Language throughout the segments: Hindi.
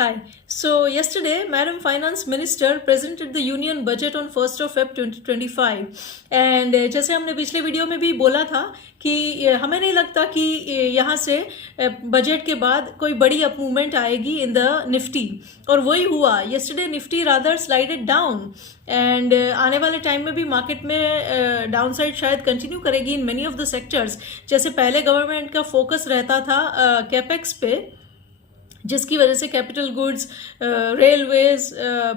Hi. So yesterday, Madam Finance Minister presented the Union Budget on 1st of Feb 2025 and जैसे हमने पिछले वीडियो में भी बोला था कि हमें नहीं लगता कि यहाँ से बजट के बाद कोई बड़ी अप मूवमेंट आएगी इन द निफ्टी, और वही हुआ. yesterday Nifty rather slided down and आने वाले टाइम में भी मार्केट में डाउनसाइड शायद कंटिन्यू करेगी in many of the sectors. जैसे पहले गवर्नमेंट का फोकस रहता था कैपेक्स पे, जिसकी वजह से capital goods, railways,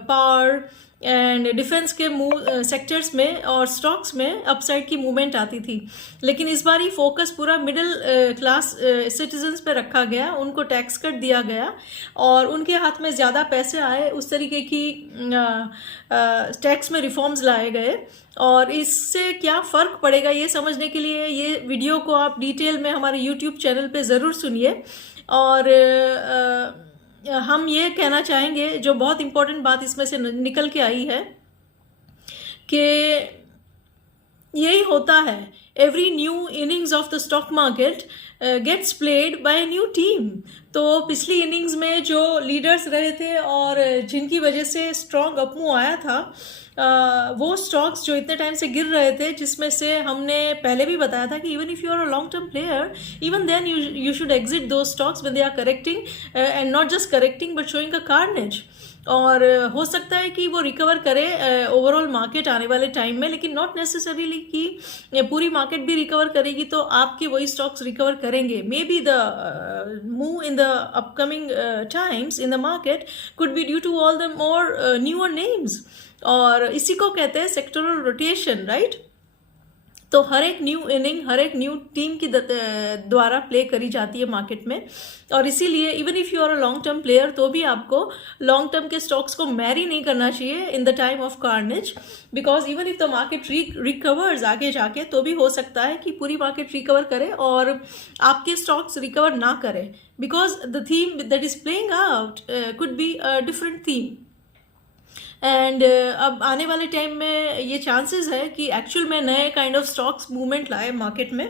power and defence के सेक्टर्स में और स्टॉक्स में अपसाइड की मूवमेंट आती थी. लेकिन इस बार ही फोकस पूरा मिडिल क्लास सिटीजन्स पे रखा गया, उनको टैक्स कट दिया गया और उनके हाथ में ज़्यादा पैसे आए, उस तरीके की टैक्स में रिफॉर्म्स लाए गए. और इससे क्या फ़र्क पड़ेगा ये समझने के लिए ये वीडियो को आप डिटेल में हमारे यूट्यूब चैनल पे ज़रूर सुनिए. और हम ये कहना चाहेंगे, जो बहुत इम्पोर्टेंट बात इसमें से निकल के आई है कि यही होता है, every new innings of the stock market gets played by a new team. तो पिछली इनिंग्स में जो लीडर्स रहे थे और जिनकी वजह से स्ट्रॉन्ग अपमूव आया था, वो स्टॉक्स जो इतने टाइम से गिर रहे थे, जिसमें से हमने पहले भी बताया था कि even if you are a long term player, even then you should exit those stocks when they are correcting and not just correcting but showing a carnage. और हो सकता है कि वो रिकवर करे ओवरऑल मार्केट आने वाले टाइम में, लेकिन नॉट नेसेसरीली कि पूरी मार्केट भी रिकवर करेगी तो आपके वही स्टॉक्स रिकवर करेंगे. Maybe the move in the upcoming times in the market could be due to all the more newer names, और इसी को कहते हैं सेक्टोरल रोटेशन, राइट. तो हर एक न्यू इनिंग, हर एक न्यू टीम की द्वारा प्ले करी जाती है मार्केट में. और इसीलिए even if you are a long term player, तो भी आपको लॉन्ग टर्म के स्टॉक्स को मैरी नहीं करना चाहिए in the time of carnage, because even if the market recovers आगे जाके, तो भी हो सकता है कि पूरी मार्केट रिकवर करे और आपके स्टॉक्स रिकवर ना करें, because the theme that is playing out could be a different theme. And अब आने वाले टाइम में ये चांसेस है कि एक्चुअल में नए काइंड ऑफ स्टॉक्स मूवमेंट लाए मार्केट में.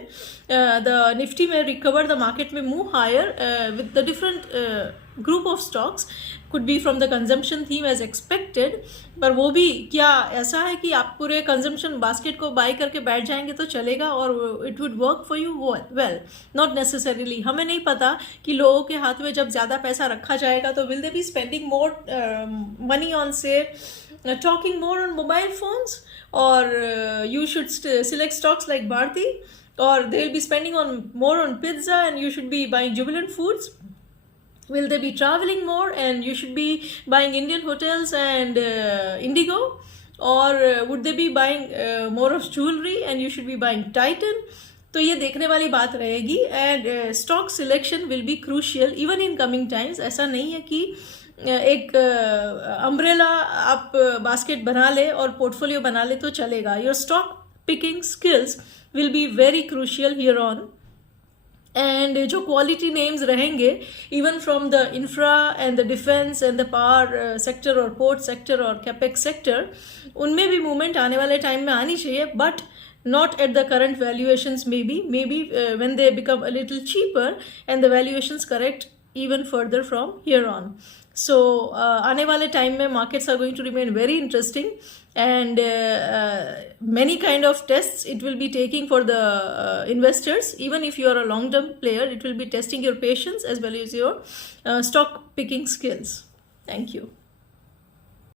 द निफ्टी में रिकवर, द मार्केट में move higher with the different group of stocks, could be from the consumption theme as expected. पर वो भी क्या ऐसा है कि आप पूरे कंजम्पशन बास्केट को बाय करके बैठ जाएंगे तो चलेगा और it would work for you? Well, not necessarily. हमें नहीं पता कि लोगों के हाथ में जब ज़्यादा पैसा रखा जाएगा तो will they be spending more money on से talking more on mobile phones, or you should select stocks like Bharti, or they'll be spending on more on pizza and you should be buying Jubilant Foods. Will they be traveling more and you should be buying Indian Hotels and Indigo, or would they be buying more of jewelry and you should be buying Titan? तो ये देखने वाली बात रहेगी. And stock selection will be crucial even in coming times. ऐसा नहीं है कि एक अम्ब्रेला आप बास्केट बना ले और पोर्टफोलियो बना ले तो चलेगा. Your stock picking skills will be very crucial here on. And जो क्वालिटी नेम्स रहेंगे, even from the infra and the defence and the power sector और पोर्ट सेक्टर और कैपेक्स सेक्टर, उनमें भी मूवमेंट आने वाले टाइम में आनी चाहिए, but not at the current valuations. Maybe when they become a little cheaper and the valuations correct even further from here on. So aane wale time mein markets are going to remain very interesting, and many kind of tests it will be taking for the investors. Even if you are a long term player, it will be testing your patience as well as your stock picking skills. Thank you.